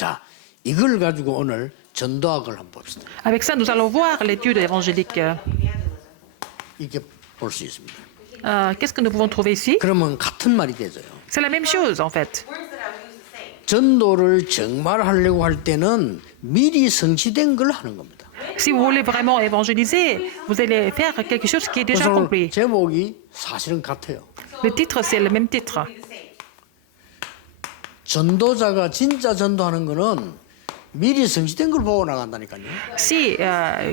자, 이걸 가지고 오늘 전도학을 한번 봅시다. Avec ça, nous allons voir l'étude évangélique. 이렇게 볼 수 있습니다. Qu'est-ce que nous pouvons trouver ici? 그러면 같은 말이 되죠. C'est la même chose, en fait. 전도를 정말 하려고 할 때는 미리 성취된 걸 하는 겁니다. Si vous voulez vraiment évangéliser, vous allez faire quelque chose qui est déjà 그래서 오늘 accompli. 제목이 사실은 같아요. Le titre, c'est le même titre. 전도자가 진짜 전도하는 거는 미리 성취된 걸 보고 나간다니까요. Si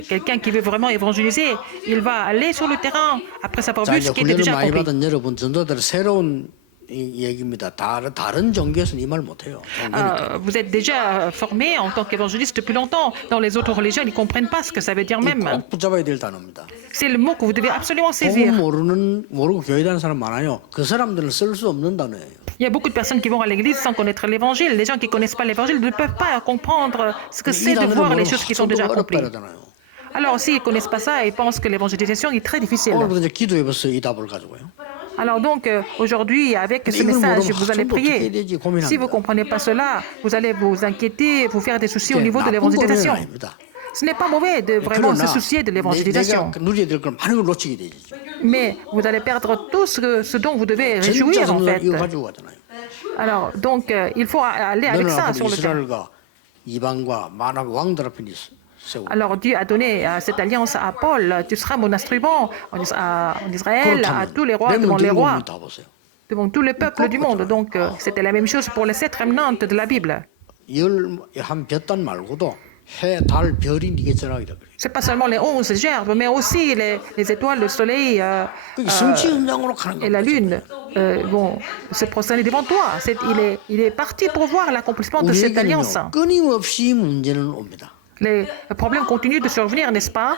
quelqu'un qui veut vraiment évangéliser, il va aller sur le terrain après savoir 자, vu 이제 ce qui était 훈련을 déjà 많이 accompli. 받은 여러분 전도들 새로운 얘기입니다. 다른 종교에서는 이 말 못해요. Vous êtes déjà formé en tant qu'évangéliste depuis longtemps. Dans les autres religions, ils ne comprennent pas ce que ça veut dire même. 꼭 붙잡아야 될 단어입니다. C'est le mot que vous devez absolument 복음 saisir. 모르고 교회 다니는 사람 많아요. 그 사람들은 쓸 수 없는 단어예요. Il y a beaucoup de personnes qui vont à l'église sans connaître l'évangile. Les gens qui ne connaissent pas l'évangile ne peuvent pas comprendre ce que c'est de voir les choses qui sont déjà accomplies. 어렵다잖아요. Alors, s'ils ne connaissent pas ça, ils pensent que l'évangélisation est très difficile. 오늘부터 이제 기도해봤어요. 이 답을 가지고요. Alors donc, aujourd'hui, avec ce message, vous allez prier. Si vous ne comprenez pas cela, vous allez vous inquiéter, vous faire des soucis au niveau de l'évangélisation. Ce n'est pas mauvais de vraiment se soucier de l'évangélisation. 내가 누려야 될 걸 많은 걸 놓치게 되지. Mais vous allez perdre tout ce dont vous devez réjouir, en fait. 이거 가지고 가잖아요. Alors, donc, il faut aller avec 너는 ça 앞으로 sur le terrain. 이스라엘과 이방과 만한 왕들 앞에 세우고. Alors, Dieu a donné cette alliance à Paul. Tu seras mon instrument en Israël, à tous les rois, devant les rois, 다 보세요. devant tous les peuples du monde. Donc, c'était la même chose pour les 7 remnantes de la Bible. 한 볕단 말고도 해, 달, 별이 네게 전하기라 그래. C'est pas seulement les 11 gerbes, mais aussi les étoiles, le soleil 그게 성취 현장으로 가는 et la 겁니다. lune vont se prosterner devant toi. Il est parti pour voir l'accomplissement de cette alliance. 우리에게는요, 끊임없이 문제는 옵니다. Les problèmes continuent de survenir, n'est-ce pas?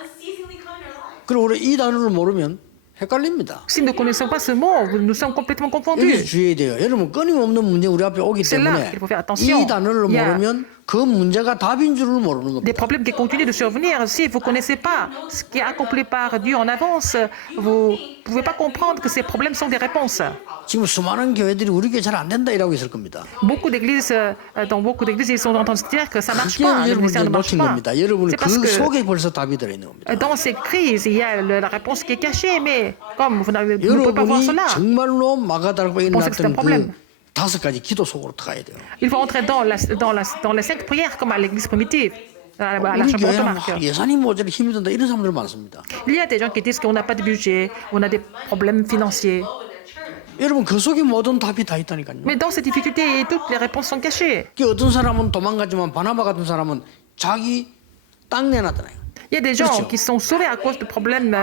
그리고 우리 이 단어를 모르면 헷갈립니다. Si nous ne connaissons pas ce mot, nous sommes complètement 여기서 confondus. 주의해야 돼요. 여러분 끊임없는 문제 우리 앞에 오기 C'est là 때문에 qu'il faut faire attention. 이 단어를 Il y a 모르면 그 문제가 답인 줄을 모르는 des 겁니다. problèmes qui continuent de survenir. Si vous ne connaissez pas ce qui est accompli par Dieu en avance, vous ne pouvez pas comprendre que ces problèmes sont des réponses. 지금 수많은 교회들이 우리 교회 잘 안 된다 이라고 있을 겁니다. Beaucoup d'églises, dans beaucoup d'églises, ils sont en train de se dire que ça ne marche 그게 pas, le 여러분이 ministère ne marche 놓친 pas. 겁니다. 여러분이 C'est parce 그 que 속에 벌써 답이 들어있는 겁니다. dans ces crises, il y a la réponse qui est cachée, mais comme vous ne pouvez pas voir 여러분이 cela, 정말로 마가다락방에 Pensez que c'est un 났던 problème. 그 5가지 기도 속으로 들어가야 돼요. il faut entrer dans les 5 prières comme à l'église primitive, à la 우리 chambre 교회는 automarque. 예산이 모자라 힘이 든다 이런 사람들 많습니다. Il y a des gens qui disent qu'on n'a pas de budget, on a des problèmes financiers. 여러분 그 속에 모든 답이 다 있다니까요. Mais dans ces difficultés, toutes les réponses sont cachées. 그 어떤 사람은 도망가지만 바나바 같은 사람은 자기 땅 내놨잖아요. Il y a des gens qui sont sauvés à cause de problèmes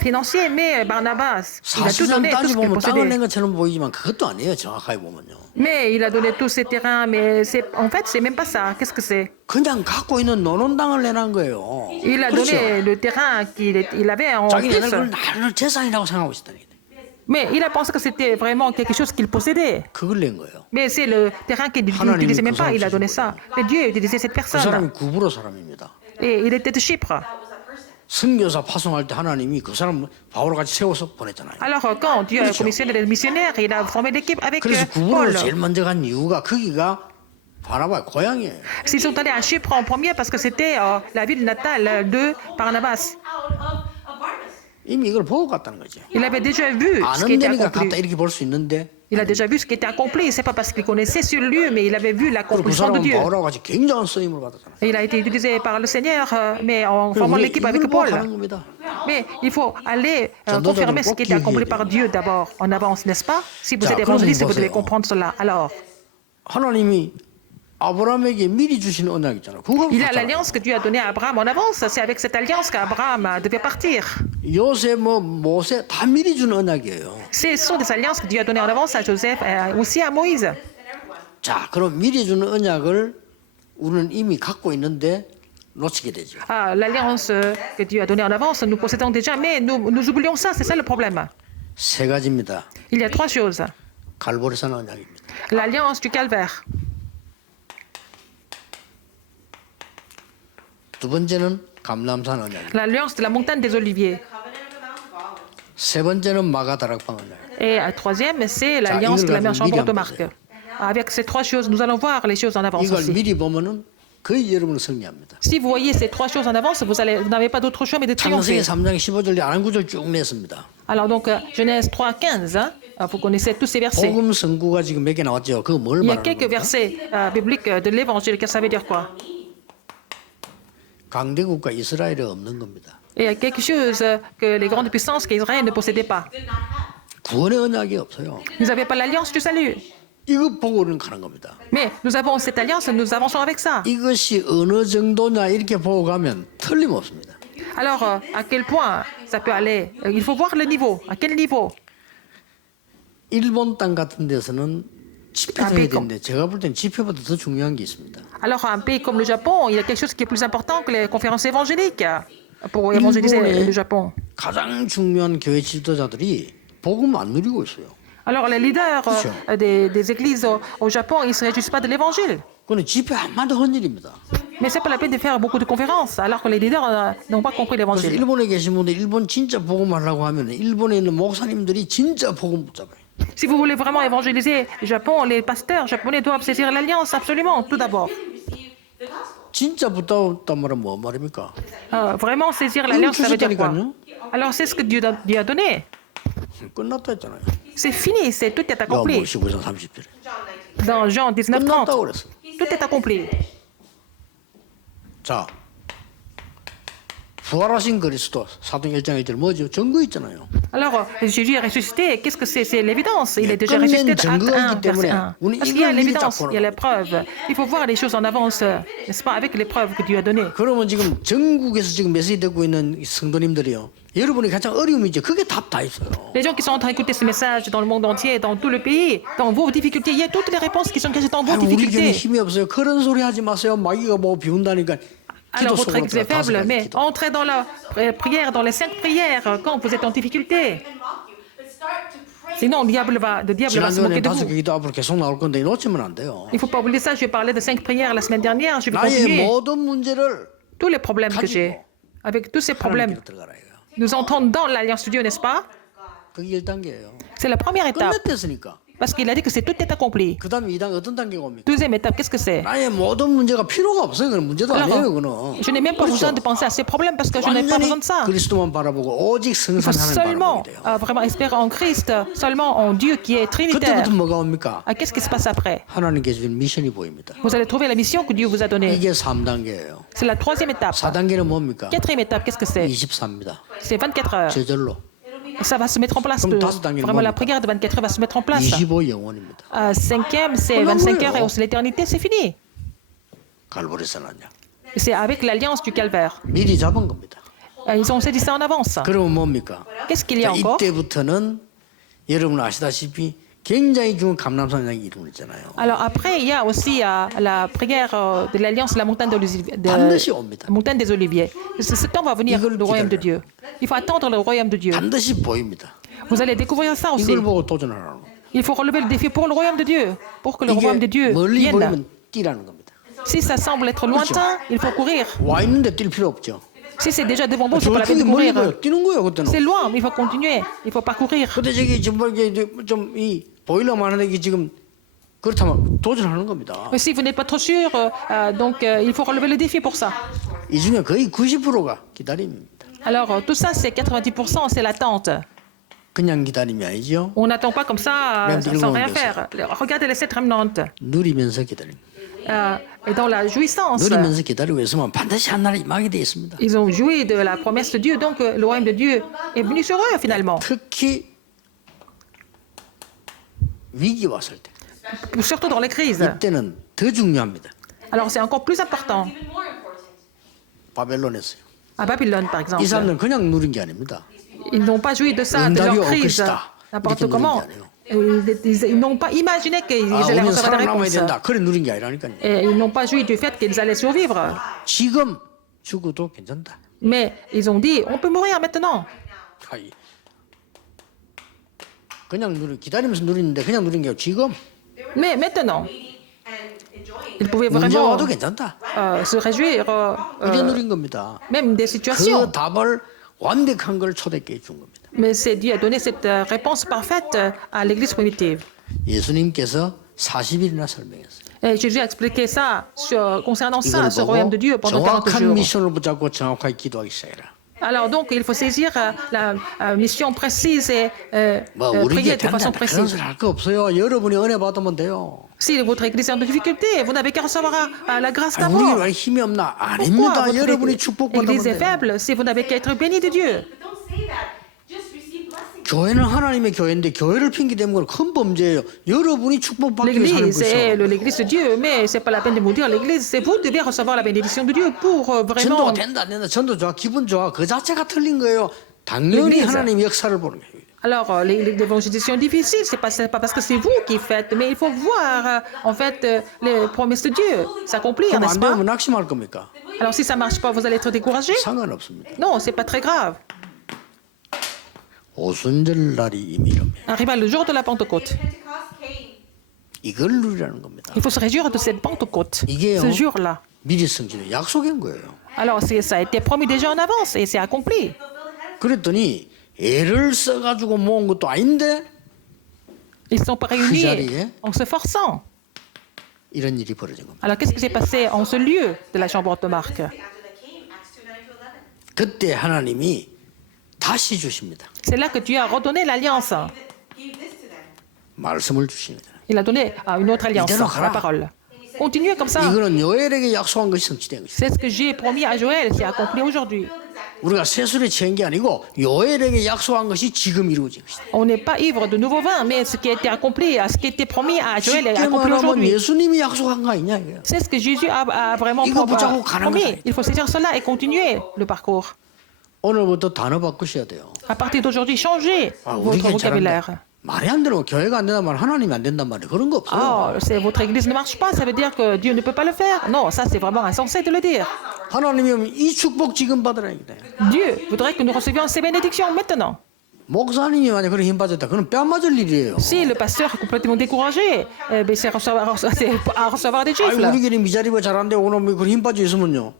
financiers, mais Barnabas, il a tout 사실상 donné, tout ce qu'il 따지보면 땅을 possédait. 낸 것처럼 보이지만 그것도 아니에요. 정확하게 보면요. Mais il a donné tous ses terrains, mais en fait, c'est même pas ça. Qu'est-ce que c'est? 그냥 갖고 있는 노는 땅을 내놓은 거예요. Il a 그렇죠? donné le terrain qu'il avait en 자기 내는 plus. 걸 나를 재산이라고 생각하고 있다니. Mais il a pensé que c'était vraiment quelque chose qu'il possédait. 그걸 낸 거예요. Mais c'est le terrain qu'il n'utilisait même pas, il a donné ça. Mais Dieu a utilisé cette 그 personne. 사람이 구브로 사람입니다. Et il était de Chypre. 선교사 파송할 때 하나님이 그 사람 바울과 같이 세워서 보냈잖아요. Alors, quand Dieu a commissionné les missionnaires, il a formé l'équipe avec 그래서 Paul. 구브로 제일 먼저 간 이유가 거기가 바나바의 고향이에요. S'ils sont allés à Chypre en premier parce que c'était la ville natale de Barnabas. 이미 이걸 보고 갔다는 거죠. Il avait déjà vu ce qui 아는 était 데니까 갔다 accompli. 이렇게 볼 수 있는데 Il a déjà vu ce qui était accompli. C'est pas parce qu'il connaissait ce lieu, mais il avait vu 그 l'accomplissement de 사람은 Dieu. 바울하고 같이 굉장한 쓰임을 받았잖아요. Et il a été utilisé par le Seigneur, mais en 그래서 formant 우리 l'équipe avec 이걸 보고 Paul. 가는 겁니다. Mais il faut aller 전도자는 confirmer ce 꼭 qui était accompli 기억해야 par 돼요. Dieu d'abord, en avance, n'est-ce pas? Si vous 자, êtes 그럼 évangéliste, vous 보세요. devez comprendre cela. Alors, 하나님이 아브라함에게 미리 주신 언약 있잖아요. 그거 il y a 봤잖아요. l'alliance que Dieu a donnée à Abraham en avance. C'est avec cette alliance qu'Abraham devait partir. 요셉, 모세 다 미리 준 언약이에요. Ce sont des alliances que Dieu a données en avance à Joseph et aussi à Moïse. 자, 그럼 미리 준 언약을 우리는 이미 갖고 있는데 놓치게 되죠. Ah, l'alliance que Dieu a donnée en avance, nous possédons déjà, mais nous oublions ça. C'est ça le problème. 세 가지입니다. Il y a 3 choses. 갈보리산 언약입니다. L'alliance du calvaire. 두 번째는 감람산 언약입니다. L'alliance de la montagne des Oliviers. 세 번째는 마가다락방 언약. Et la troisième, c'est l'alliance 이걸 de la 가지고 mer chambre 미리 한번 automarque. 보세요. avec ces trois choses, nous allons voir les choses en avance 이걸 aussi. 미리 보면은 거의 여러분은 승리합니다. Si vous voyez ces trois choses en avance, vous n'avez pas d'autre choix mais de 창세기 triompher. 3장 15절 안한 구절 쭉 냈습니다. Alors donc, Genèse 3, 15, hein, vous connaissez tous ces versets. 복음 성구가 지금 몇 개 나왔죠. 그거 뭘 Il y a 말하는 quelques 겁니까? versets bibliques de l'évangile, que ça veut dire quoi? 강대국가 이스라엘에 없는 겁니다. Et il y a quelque chose que les grandes puissances qu'Israël ne possédait pas. 구원의 언약이 없어요. Nous n'avions pas l'alliance du salut. 이거 보고는 가는 겁니다. Mais nous avons cette alliance, nous avançons avec ça. 이것이 어느 정도냐 이렇게 보고 가면 틀림없습니다. Alors, à quel point ça peut aller? Il faut voir le niveau. À quel niveau? 일본 땅 같은 데서는 집회도 아, 해야 베이컨. 되는데 제가 볼 땐 집회보다 더 중요한 게 있습니다. Alors, un pays comme le Japon, il y a quelque chose qui est plus important que les conférences évangéliques pour évangéliser le Japon. 가장 중요한 교회 지도자들이 복음 안 누리고 있어요. Alors, les leaders des églises au Japon, ils ne se réjouissent pas de l'évangile. 그건 집회 한마디 한 일입니다. Mais ce n'est pas la peine de faire beaucoup de conférences, alors que les leaders n'ont pas compris 그래서 l'évangile. 일본에 계신 분들 일본 진짜 복음 하려고 하면 일본에 있는 목사님들이 진짜 복음 붙잡아요. Si vous voulez vraiment évangéliser le Japon, les pasteurs japonais doivent saisir l'alliance, absolument, tout d'abord. 진짜 붙잡았단 말은 뭐 말입니까? Vraiment saisir l'alliance, ça veut dire quoi? 주셨다니까요. Alors, c'est ce que Dieu a donné. 끝났다 했잖아요. C'est fini, tout est accompli. 뭐 15장 30절에. Dans Jean 19, 30, 끝났다고 그랬어. tout est accompli. 자, 부활하신 그리스도 사도행 1장 1절 뭐죠? 증거 있잖아요. Alors, Jésus est ressuscité. Qu'est-ce que c'est? C'est l'évidence. Il est déjà 끝낸 ressuscité. Acte 증거가 1, 있기 때문에 verset 1. 우리 Parce qu'il y a 이걸 미리 l'évidence, 딱 il y a 보는 les preuves. Il faut voir les choses en avance, n'est-ce pas, avec les preuves que Dieu a données. 그러면 지금 전국에서 지금 메시지 듣고 있는 성도님들이요. 여러분이 가장 어려움이 이제 그게 답 다 있어요. Les gens qui sont en train d'écouter ce message dans le monde entier, dans tout le pays, dans vos difficultés, il y a toutes les réponses qui sont cachées dans vos 아유, 우리 교회 difficultés. 힘이 없어요. 그런 소리 하지 마세요. 마귀가 뭐 비운다니까. 기도 Alors, votre 속으로 église est 들어가 다섯 faible, 가지 mais 기도. entrez dans la prière, dans les 5 prières, quand vous êtes en difficulté. Sinon, le diable va se 지난주에 moquer de 다섯 vous. 개 기도 앞으로 계속 나올 건데 놓치면 안 돼요. Il ne faut pas oublier ça. Je vais parler de 5 prières la semaine dernière. Je vais 나의 continuer. 모든 문제를 Tous les problèmes que j'ai, avec tous ces problèmes, 하나님께로 들어가라 이거예요. nous entrons dans l'alliance de Dieu, n'est-ce pas? 그게 1단계예요. C'est la première étape. 끝냈댔으니까. Parce qu'il a dit que tout est accompli. 그 다음에 2단 어떤 단계가 옵니까? Deuxième étape, qu'est-ce que c'est? 나의 모든 문제가 필요가 없어요. 그건 문제도 Alors, 아니에요. 그거는. je n'ai même pas besoin de penser à ces problèmes parce que je n'ai pas besoin de ça. 그리스도만 바라보고 오직 Il faut 성산 하나님 seulement 바라보게 돼요. vraiment espérer en Christ, seulement en Dieu qui est trinitaire. 그때부터 뭐가 옵니까? Qu'est-ce qui se passe après? 하나님께 주신 미션이 보입니다. Vous allez trouver la mission que Dieu vous a donnée. 이게 3단계예요. C'est la troisième étape. 4단계는 뭡니까? Quatrième étape, qu'est-ce que c'est? 24입니다. C'est 24 heures. 저절로. Ça va se mettre en place. Comme 다섯 단계는 Vraiment, la 뭡니까? prière de 24 heures va se mettre en place. 25 영원입니다. Cinquième, c'est Comment 25 heures voulez-vous? et aussi l'éternité, c'est fini. 갈보리선 아니야. C'est avec l'alliance du calvaire. 미리 잡은 겁니다. Ils ont saisi ça en avance. 그러면 뭡니까? Qu'est-ce qu'il y a 자, encore? 이때부터는 여러분 아시다시피 굉장히 좋은 감람산장이 이루어지잖아요. Alors après, il y a aussi la prière de l'alliance de la montagne, 반드시 옵니다. montagne des Oliviers. Ce temps va venir 이걸 le royaume de 기다려요. Dieu. Il faut attendre le royaume de Dieu. 반드시 보입니다. Vous allez découvrir ça aussi. 이걸 보고 도전하라고. Il faut relever le défi pour le royaume de Dieu, pour que le 이게 royaume de Dieu 멀리 vienne. 보이면 뛰라는 겁니다. Si ça semble être lointain, il faut courir. 와 있는데 뛸 필요 없죠. Si c'est déjà devant vous, c'est pas la peine 저쪽이 de 멀리 courir. 보여. 뛰는 거예요 그때는. C'est loin, mais il faut continuer. Il ne faut pas courir. 근데 저기 좀이 보일러만 하는 게 지금 그렇다면 도전하는 겁니다. Mais si vous n'êtes pas trop sûr, donc il faut relever le défi pour ça. 이 중에 거의 90%가 기다림입니다. Alors tout ça, c'est 90%, c'est l'attente. 그냥 기다림이 아니죠. On n'attend pas comme ça Même sans rien Dieu faire. Regardez les 7 remnantes. 누리면서 기다림. Et dans la jouissance, 누리면서 기다리고 있으면 반드시 한 날에 임하게 돼 있습니다. ils ont joui de la promesse de Dieu, donc le royaume de Dieu est venu sur eux finalement. 특히 위기 왔을 때 Surtout dans les crises. 이때는 더 중요합니다. Alors c'est encore plus important. 바벨론에서요. À Babylone, par 이 exemple. 사람들은 그냥 누린 게 아닙니다. Ils n'ont pas joui de ça, de 응답이 leur 올 crise, 것이다. n'importe 이렇게 comment. 누린 게 아니에요. Ils n'ont pas imaginé qu'ils 아, allaient 우리는 recevoir des 살아남아야 réponses. 된다. 그래 누린 게 아니라니까요. Et ils n'ont pas joui du fait qu'ils allaient survivre. 지금 죽어도 괜찮다. Mais ils ont dit, on peut mourir maintenant. 아이. 그냥 기다리면서 누리는데 그냥 누린 게 아니고 지금 Mais maintenant, ils pouvaient 문제 vraiment 와도 괜찮다. se réjouir, 이래 누린 겁니다. même des situations. 그 답을 완벽한 걸 초대교회에 준 겁니다. Mais c'est Dieu a donné cette réponse parfaite à l'Église primitive. 예수님께서 40일이나 설명했어요. Et Jésus a expliqué ça concernant ça, 이걸 ce royaume 보고 de Dieu pendant 40 정확한 jours. 미션을 붙잡고 정확하게 기도하기 시작해라. Alors donc, il faut saisir la mission précise et 뭐 prier 우리에게 de façon 그런 précise. 소리 할 거 없어요. 여러분이 은혜 받으면 돼요. Si votre église est en difficulté, vous n'avez qu'à recevoir la grâce 아, 우리 d'abord. 왜 힘이 없나? Pourquoi 아닙니다. votre 여러분이 축복받으면 église est 돼요. faible si vous n'avez qu'à être béni de Dieu? But don't say that. Just receive blessings. 교회는 하나님의 교회인데 교회를 핑계 대는 건 큰 범죄예요. 여러분이 축복받기 위해 사는 L'église est 것이요. l'église de Dieu, mais c'est pas la peine de vous dire l'église, c'est vous devez recevoir la bénédiction de Dieu pour vraiment. 전도가 된다 안 된다. 전도 좋아 기분 좋아 그 자체가 틀린 거예요. 당연히 l'église. 하나님 역사를 보는 거예요. Alors, l'évangélisation difficile, c'est pas parce que c'est vous qui faites, mais il faut voir, en fait, les promesses de Dieu s'accomplir, 그럼 n'est-ce 안 pas? 되면 낙심할 겁니까? Alors, si ça marche pas, vous allez être découragé? 상관없습니다. Non, c'est pas très grave. 오순절 날이 이미랍니다. Arriva le jour de la Pentecôte. Pentecost came. 이걸 누리라는 겁니다. Il faut se réjouir de cette Pentecôte, 이게요. ce jour-là. 미리 성취된 약속인 거예요. Alors, ça a été promis déjà en avance et c'est accompli. 그랬더니 애를 써가지고 모은 것도 아닌데 Ils ne sont pas réunis 자리에? en se forçant. 이런 일이 벌어진 겁니다. Alors, qu'est-ce qui s'est passé en ce lieu de la chambre haute marque? After they came, Acts 2, 9 to 11. 그때 하나님이 다시 주십니다. C'est là que Dieu a redonné l'alliance. Give this to them. 말씀을 주십니다. Il a donné une autre alliance, 이대로 la 가라. parole. Continuez comme ça. 이거는 요엘에게 약속한 것이 성취된 것이다. C'est ce que j'ai promis à Joël, c'est accompli aujourd'hui. 우리가 새술에 취한 게 아니고 요엘에게 약속한 것이 지금 이루어진 것이다. On n'est pas ivre de nouveau vin, mais ce qui a été accompli, ce qui a été promis à Joël est 쉽게 accompli 말하면 aujourd'hui. 예수님이 약속한 거 아니냐 이거야. C'est ce que Jésus a vraiment 이거 붙잡고 가는 promis. 거다. Il faut saisir cela et continuer le parcours. 오늘부터 단어 바꾸셔야 돼요. À partir d'aujourd'hui, changez 아, 우리 votre vocabulaire. 괜찮은데 말이 안 되면 교회가 안 된단 말 하나님이 안 된단 말이야. 그런 거 없어요. Votre église ne marche pas, ça veut dire que Dieu ne peut pas le faire. Non, ça c'est vraiment insensé de le dire. 하나님이 이 축복 지금 받으라 이거다. Dieu voudrait que nous recevions ces bénédictions maintenant. 목사님이 만약 그런 힘 빠졌다. 그건 뺨 맞을 일이에요. Si le pasteur est complètement découragé, c'est à recevoir des 아니 gifles. 우리 교회 미자리가 잘한데 오늘 뭐 그런 힘 빠져 있으면요.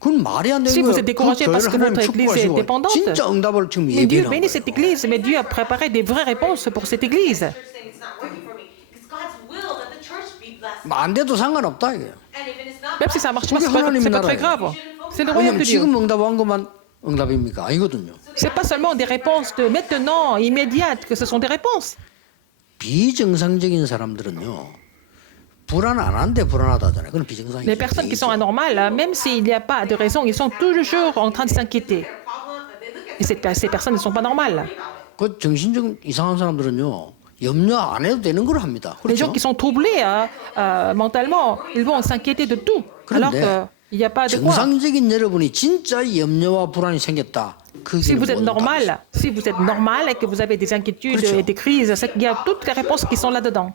그건 말이 안 되는 Si 거예요. vous êtes découragé parce que votre église est dépendante, 진짜 응답을 지금 mais Dieu 예비하는 bénit cette 거예요. église, mais Dieu a préparé des vraies réponses pour cette église. Saying it's not working for me. It's God's will that the church be blessed. 안 돼도 상관없다 이거예요. And if it is not Même si ça ne marche pas, 그게 c'est pas très 하나님의 grave. C'est le royaume 왜냐면 de Dieu. 지금 응답한 것만 응답입니까? 아니거든요. C'est pas seulement des réponses de maintenant, immédiates, que ce sont des réponses. 비정상적인 사람들은요. 불안 안 한데 불안하다 하잖아요. 그건 비정상이에요. Les personnes qui sont anormales, même s'il n'y a pas de raison, ils sont toujours en train de s'inquiéter. Et ces personnes ne sont pas normales. 그 정신적 이상한 사람들은요. 염려 안 해도 되는 걸 합니다. Les gens 그렇죠? qui sont troublés mentalement, ils vont s'inquiéter de tout. Alors qu'il n'y a pas de quoi. 정상적인 여러분이 진짜 염려와 불안이 생겼다. Si vous êtes normal, et que vous avez des inquiétudes et des crises, c'est qu'il y a toutes les réponses qui sont là-dedans,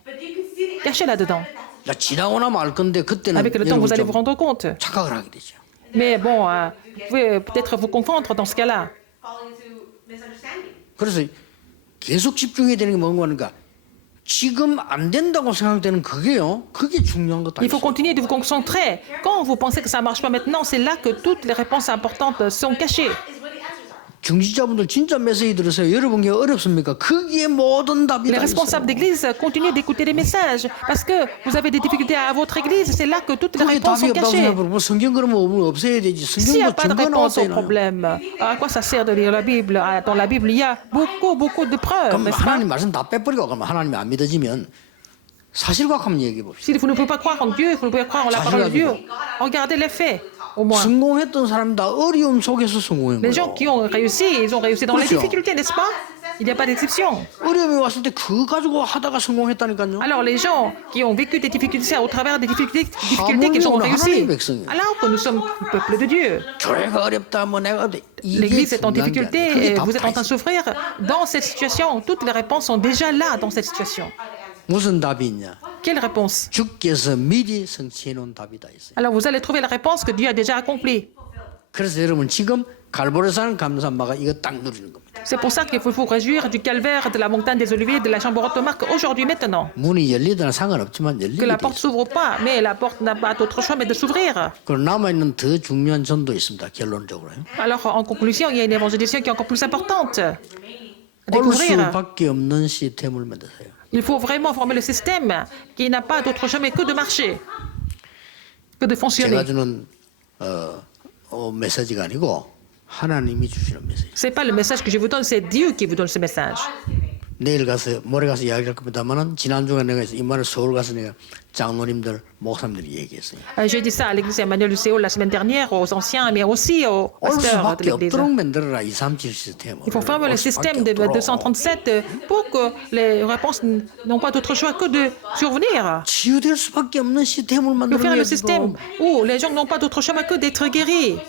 cachées là-dedans. 지나고 나면 알 건데 그때는 Avec le temps, vous allez vous 좀 rendre compte. 착각을 하게 되죠. Mais bon, vous pouvez peut-être vous confondre dans ce cas-là. falling into misunderstanding. 그래서 계속 집중해야 되는 게 뭔가 지금 안 된다고 생각되는 그게요. 그게 중요한 것도 Il faut 아니에요. continuer de vous concentrer. Quand vous pensez que ça ne marche pas maintenant, c'est là que toutes les réponses importantes sont cachées. Is where the answers are. 중지자분들 진짜 메시지 들으세요. 여러분 게 어렵습니까? 그게 모든 답이 Les 다 있어요. responsables d'église continuent d'écouter les messages parce que vous avez des difficultés à votre église. C'est là que toutes les 그게 réponses 답이 sont 없다고 cachées. 생각하면 뭐 성경 그러면 없애야 되지. S'il n'y a 성경도 pas de 증거 réponse au 나왔잖아요. problème, à quoi ça sert de lire la Bible? Dans la Bible, il y a beaucoup de preuves, 그럼 n'est-ce pas? 하나님 말씀 다 빼버리고 그러면 하나님이 안 믿어지면 사실과 한번 얘기해 봅시다. Si vous ne pouvez pas croire en Dieu, vous ne pouvez pas croire en la parole de Dieu. Regardez les faits, au moins. 성공했던 사람 다 어려움 속에서 성공한 Les gens 거예요. qui ont réussi, ils ont réussi dans les 그렇죠. difficultés, n'est-ce pas? Il n'y a pas d'exception. 어려움이 왔을 때 그거 가지고 하다가 성공했다니까요. Alors les gens qui ont vécu des difficultés au travers des difficultés qu'ils ont réussi, alors que nous sommes le peuple de Dieu. 교회가 어렵다 뭐 내가 어렵다. 이게 L'Église est en 중요한 게 difficulté 아니에요. 그게 et 다 vous êtes en train 다 de souffrir. Dans cette situation, toutes les réponses sont déjà là dans cette situation. 무슨 답이 있냐? Quelle réponse? 주께서 미리 성취해 놓은 답이 다 있어요. Alors vous allez trouver la réponse que Dieu a déjà accomplie. 그래서 여러분 지금 갈보리산 감산마가 이거 딱 누리는 겁니다. C'est pour ça qu'il faut vous réjouir du calvaire, de la montagne des Oliviers, de la chambre haute marque aujourd'hui, maintenant. 문이 열리든 상관없지만 Que 열리게 la 돼 porte 있어요. s'ouvre pas, mais la porte n'a pas d'autre choix mais de s'ouvrir. 그리고 남아있는 더 중요한 전도 있습니다. 결론적으로요. Alors en conclusion, il y a une évangélisation qui est encore plus importante. à 올 découvrir. 수밖에 없는 시스템을 만드세요. Il faut vraiment former le système qui n'a pas d'autre chemin que de marcher, que de 제가 fonctionner. 주는 메시지가 아니고 하나님이 주시는 메시지. Ce n'est pas le message que je vous donne, c'est Dieu qui vous donne ce message. 내일 가서 모레 가서 이야기할 겁니다만은 지난주에 내가 이 말을 서울 가서 내가 장로님들 목사님들이 얘기했어요. J'ai dit ça à l'église Emmanuel Lucéo la semaine dernière, aux anciens, mais aussi aux 올 pasteurs de 수밖에 l'église. 없도록 만들어라 237 시스템을. Il faut fermer le système de 237 pour que les réponses n'ont pas d'autre choix que de survenir. 치유될 수밖에 없는 시스템을 Il faut faire 만들어야 le système où les gens n'ont pas d'autre chemin que d'être guéris.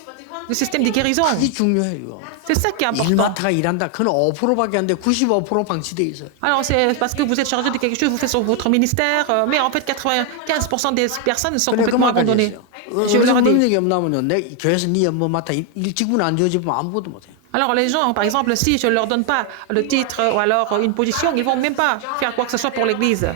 Le système de guérison. 그게 중요해요. C'est ça qui est important. 일마트가 일한다. 그건 5%밖에 안 돼. 95% 방치돼 있어요. Alors, c'est parce que vous êtes chargé de quelque chose, vous faites sur votre ministère, mais en fait, 95% des personnes sont 그래 complètement 그만까지 abandonnées. 했어요. Je leur 그런 dis. 얘기 없나면요. 내 교회에서 네 업무 맡아 일직분 안 지어지면 아무것도 못해요. Alors, les gens, par exemple, si je ne leur donne pas le titre ou alors une position, ils ne vont même pas faire quoi que ce soit pour l'Église.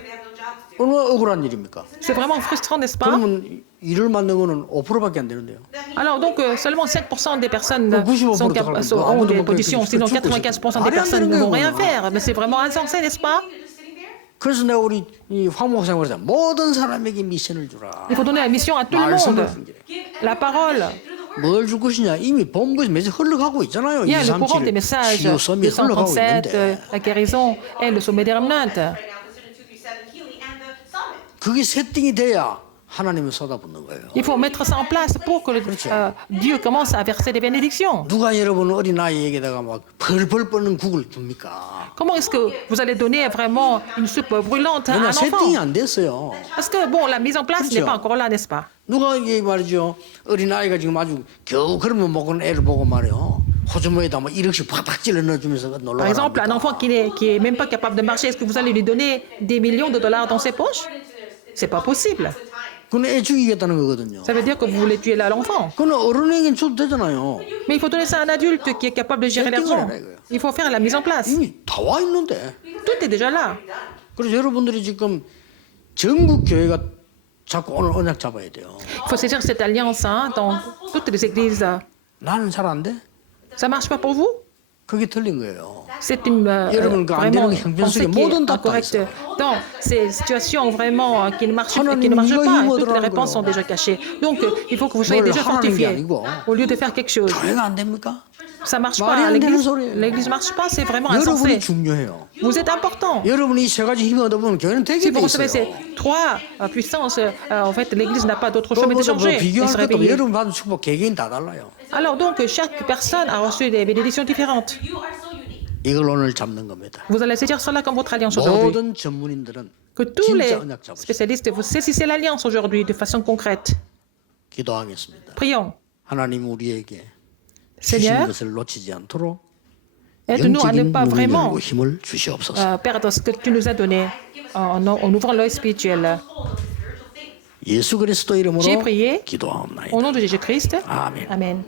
얼마나 억울한 일입니까? C'est vraiment frustrant, n'est-ce pas? 그러면 일을 만든 거는 5%밖에 안 되는데요. Alors, donc, seulement 5% des personnes 95% ont des positions, sinon 95% des personnes ne vont rien faire. Mais c'est vraiment insensé, n'est-ce pas? 그래서 내가 우리 황 목사님한테 모든 사람에게 미션을 주라. Il faut donner la mission à tout le monde. La parole. 뭘 줄 것이냐 이미 본부에서 메시지 흘러가고 있잖아요. Il y a le courant des messages, 치유 썸이 흘러가고 237, 있는데 la guérison et le sommet des remnantes. 그게 세팅이 돼야 하나님이 쏟아붓는 거예요. Il faut mettre ça en place pour que Dieu commence à verser des bénédictions. 누가 여러분 어린 아이에게다가 막 펄펄 뻗는 국을 줍니까? Comment est-ce que vous allez donner vraiment une soupe brûlante à un 왜냐 세팅이 enfant? 안 됐어요. Parce que, bon, la mise en place n'est pas encore là, n'est-ce pas? 누가 이게 말이죠. 어린 아이가 지금 아주 겨우 그러면 먹은 애를 보고 말이요. 호주머니에다 뭐 1억씩 팍팍 찔러 넣어주면서 놀러 Par exemple, un 가랍니까? enfant qui est même pas capable de marcher, est-ce que vous allez lui donner des millions de dollars dans ses poches? C'est pas possible. 그건 애 죽이겠다는 거거든요. Ça veut dire que vous voulez tuer là l'enfant. 그건 어른에겐 줘도 되잖아요. Mais il faut donner ça à un adulte qui est capable de gérer l'argent. Il faut faire la mise en place. 이미 다 와 있는데. Tout est déjà là. 그래서 여러분들이 지금 전국 교회가 자꾸 오늘 언약 잡아야 돼요. Il faut saisir cette alliance hein, dans toutes les églises. 나는 잘 안 돼? Ça marche pas pour vous? 그게 틀린 거예요. C'est une 여러분, 그 안 vraiment 되는 형편 pensée 속에 qui est 모든 답도 incorrecte. 있어요. Dans ces situations vraiment qui ne marchent 하나님 pas, 이거 힘 toutes les 얻으라는 réponses sont 거예요. déjà cachées. Donc, il faut que vous soyez 뭘 déjà 하라는 게 fortifiés 아니고. au lieu de faire quelque chose. 교회가 안 됩니까? Ça marche 말이 pas à 안 되는 l'église. 소리예요. L'église marche pas, c'est vraiment 여러분이 insensé. 중요해요. Vous êtes important. 여러분이 이 세 가지 힘을 얻어보면 교회는 되게 Si 돼 vous recevez 있어요. ces trois puissances, en fait, l'église n'a pas d'autre chemin de 뭐 changer et 비교할 se 것도 없고 réveiller. 여러분 받은 축복 개개인 다 달라요. Alors donc, chaque personne a reçu des bénédictions différentes. You are so unique. 이걸 오늘 잡는 겁니다. Vous allez saisir cela comme votre alliance aujourd'hui. 모든 전문인들은 Que tous 진짜 les 언약 잡으시고 spécialistes, vous saisissez l'alliance aujourd'hui de façon concrète. 기도하겠습니다. Prions. 하나님 우리에게 Seigneur, 주신 것을 놓치지 않도록 aide-nous à ne 영적인 pas 눈을 vraiment 열고 힘을 주시옵소서. perdre ce que tu nous as donné en ouvrant l'œil spirituel. 예수 그리스도 이름으로 J'ai prié 기도하옵나이다. au nom de Jésus-Christ. 아멘. Amen.